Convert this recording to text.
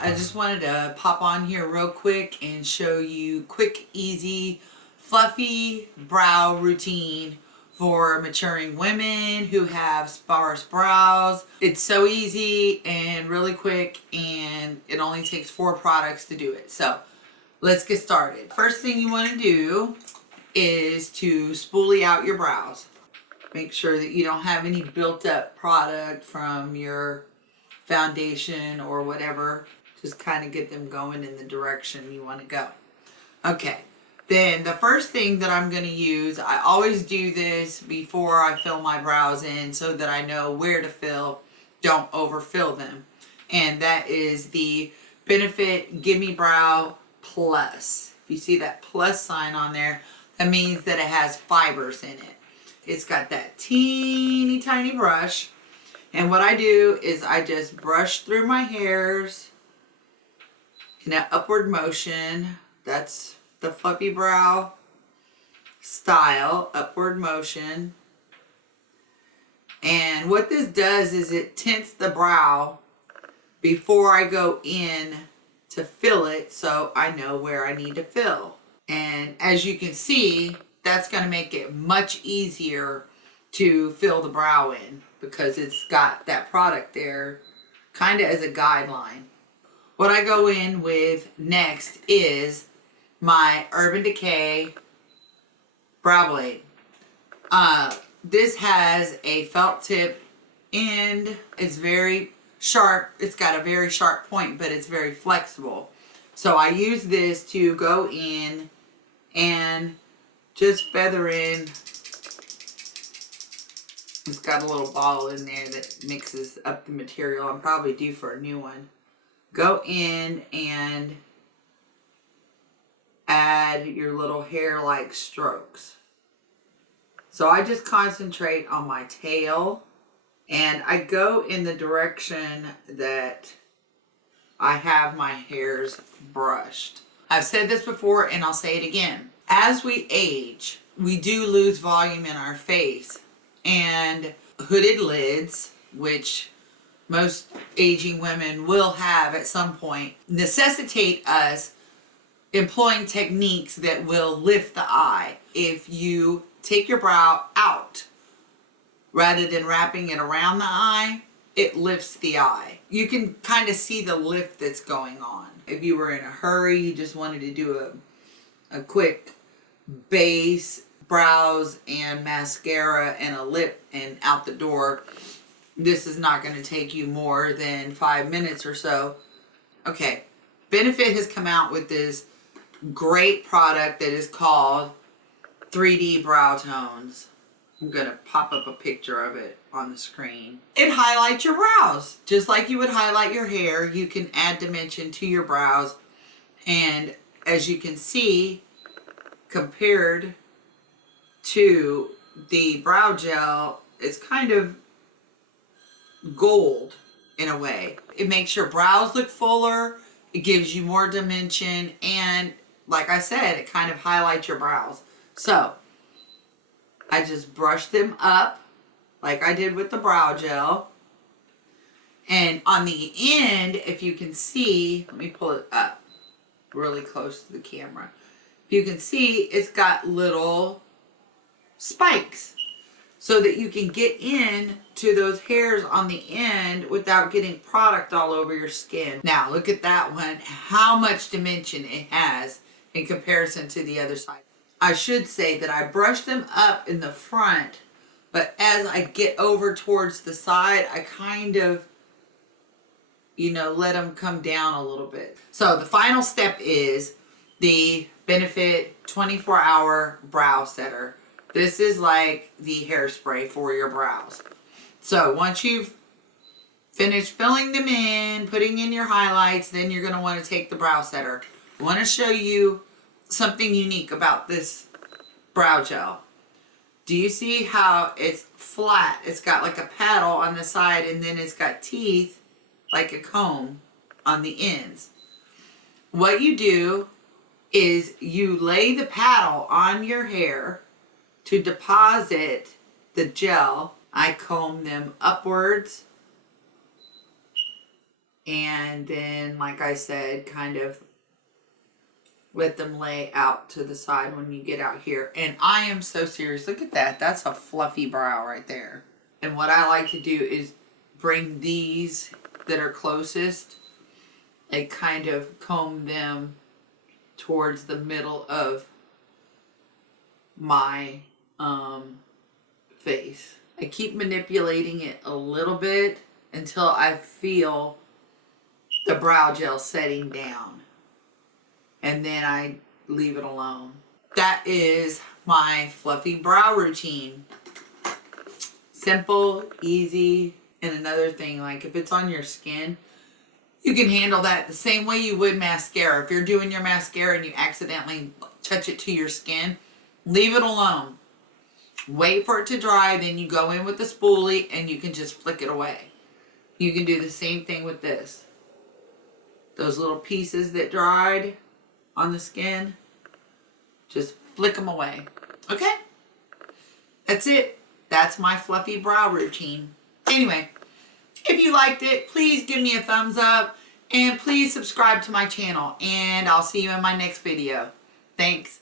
I just wanted to pop on here real quick and show you quick, easy, fluffy brow routine for maturing women who have sparse brows. It's so easy and really quick, and it only takes 4 products to do it. So let's get started. First thing you want to do is to spoolie out your brows. Make sure that you don't have any built up product from your foundation or whatever. Just kind of get them going in the direction you want to go. Okay, then the first thing that I'm going to use, I always do this before I fill my brows in so that I know where to fill, don't overfill them. And that is the Benefit Gimme Brow Plus. If you see that plus sign on there, that means that it has fibers in it. It's got that teeny tiny brush. And what I do is I just brush through my hairs in an upward motion. That's the fluffy brow style, upward motion. And what this does is it tints the brow before I go in to fill it, so I know where I need to fill. And as you can see, that's going to make it much easier to fill the brow in because it's got that product there kind of as a guideline. What I go in with next is my Urban Decay brow blade. This has a felt tip end. It's very sharp. It's got a very sharp point, but it's very flexible. So I use this to go in and just feather in. It's got a little ball in there that mixes up the material. I'm probably due for a new one. Go in and add your little hair-like strokes. So I just concentrate on my tail, and I go in the direction that I have my hairs brushed. I've said this before and I'll say it again. As we age, we do lose volume in our face, and hooded lids, which most aging women will have at some point, necessitate us employing techniques that will lift the eye. If you take your brow out rather than wrapping it around the eye, it lifts the eye. You can kind of see the lift that's going on. If you were in a hurry, you just wanted to do a quick base, brows and mascara and a lip and out the door, this is not going to take you more than 5 minutes or so. Okay, Benefit has come out with this great product that is called 3D Brow Tones. I'm going to pop up a picture of it on the screen. It highlights your brows. Just like you would highlight your hair, you can add dimension to your brows. And as you can see, compared to the brow gel, it's kind of gold in a way. It makes your brows look fuller. It gives you more dimension. And like I said, it kind of highlights your brows. So I just brush them up like I did with the brow gel. And on the end, if you can see, let me pull it up really close to the camera. If you can see, it's got little spikes so that you can get in to those hairs on the end without getting product all over your skin. Now look at that one, how much dimension it has in comparison to the other side. I should say that I brush them up in the front, but as I get over towards the side, I kind of, let them come down a little bit. So the final step is the Benefit 24-hour brow setter. This is like the hairspray for your brows. So once you've finished filling them in, putting in your highlights, then you're going to want to take the brow setter. I want to show you something unique about this brow gel. Do you see how it's flat? It's got like a paddle on the side, and then it's got teeth like a comb on the ends. What you do is you lay the paddle on your hair to deposit the gel. I comb them upwards And then, like I said, kind of let them lay out to the side when you get out here. And I am so serious. Look at that. That's a fluffy brow right there. And what I like to do is bring these that are closest and kind of comb them towards the middle of my face. I keep manipulating it a little bit until I feel the brow gel setting down. And then I leave it alone. That is my fluffy brow routine. Simple, easy, and another thing, like if it's on your skin, you can handle that the same way you would mascara. If you're doing your mascara and you accidentally touch it to your skin, leave it alone. Wait for it to dry, then you go in with the spoolie and you can just flick it away. You can do the same thing with this. Those little pieces that dried on the skin, just flick them away. Okay? That's it. That's my fluffy brow routine. Anyway, if you liked it, please give me a thumbs up and please subscribe to my channel, and I'll see you in my next video. Thanks.